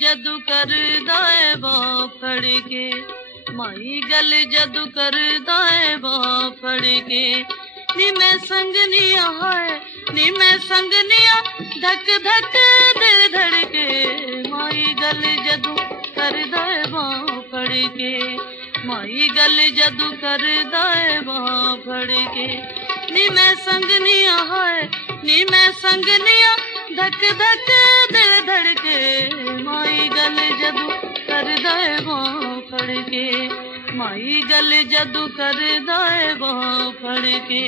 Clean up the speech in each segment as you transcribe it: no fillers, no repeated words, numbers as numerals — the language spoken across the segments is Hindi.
जदू करदा है बाप फड़ के, माई गल जदू करदा है बाप फड़ के, नी मैं संगनिया है नी मैं संगनिया, धक धक दिल धड़के, माई गल जदू करदा है बाप फड़ के, माई गल जदू करदा है बाप फड़ के, नी मैं संगनिया है नी मैं संगनिया, धक धक दिल धड़के, माई गल जदू करदा है बाप फड़ के, माई गल जदू करदा है बाप फड़ के।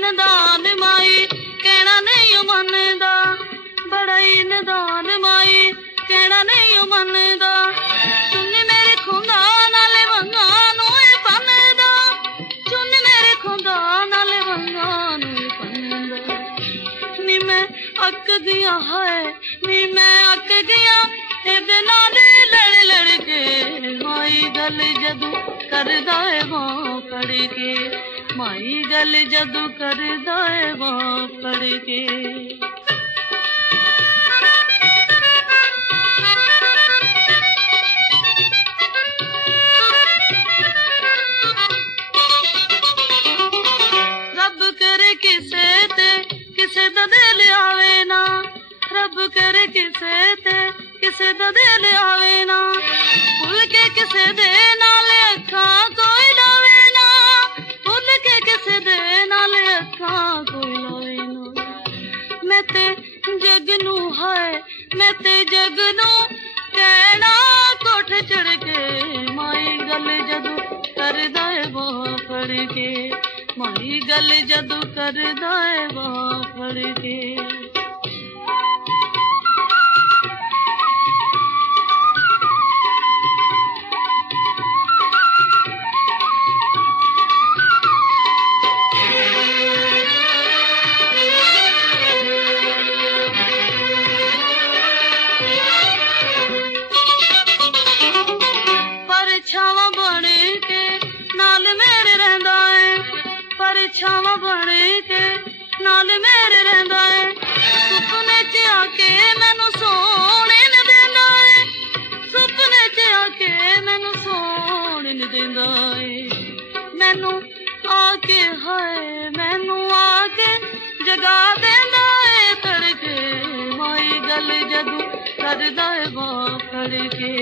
नदान माई कहना नहीं मनदा, बड़ा ही नदान माई कहना नहीं मनदा, चुन्नी मेरे खुदा नाले वंगा नूं पनदा, चुन्नी मेरे खुदा नाले वंगा नूं पनदा, नी मैं अक गया है नी मैं अक गया एदे नाल लड़ लड़ के, माई गल जदू करदा है बाप फड़ के, माई गल जदू करदा है बाप फड़ के। रब करे किसे दा दिल आवे ना, रब करे किसे दा दिल आवे ना, भुल के किसे दे नाल अखां कोई लावे ना, भुल के किसे दे नाल अखां कोई लावे ना, मैं ते जग नू है मैं ते जग नू कहना कोठ चढ़ के, माई गल जदू करदा है बाप फड़ के, माई गल जदू करदा है बाप फड़ के। परछावां बन के नाल मेरे रहिंदा है, परछावां बन के नाल मेरे रहिंदा है, सुपने च आके मैनू सोने न देंदा है, सुपने च आके मैनू सोने न देंदा है, मैनू आके हाय मैनू आके जगा देंदा है तड़के, माई गल जदू करदा है बाप फड़ के,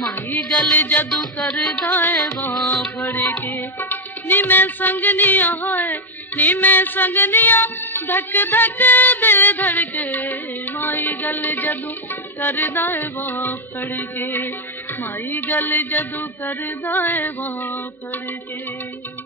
माई गल जदू करदा है बाप फड़ के, नी मैं संगनिया है नी मैं संगनिया, धक धक दिल धड़के, माई गल जदू करदा है बाप फड़ के, माई गल जदू करदा है बाप फड़ के।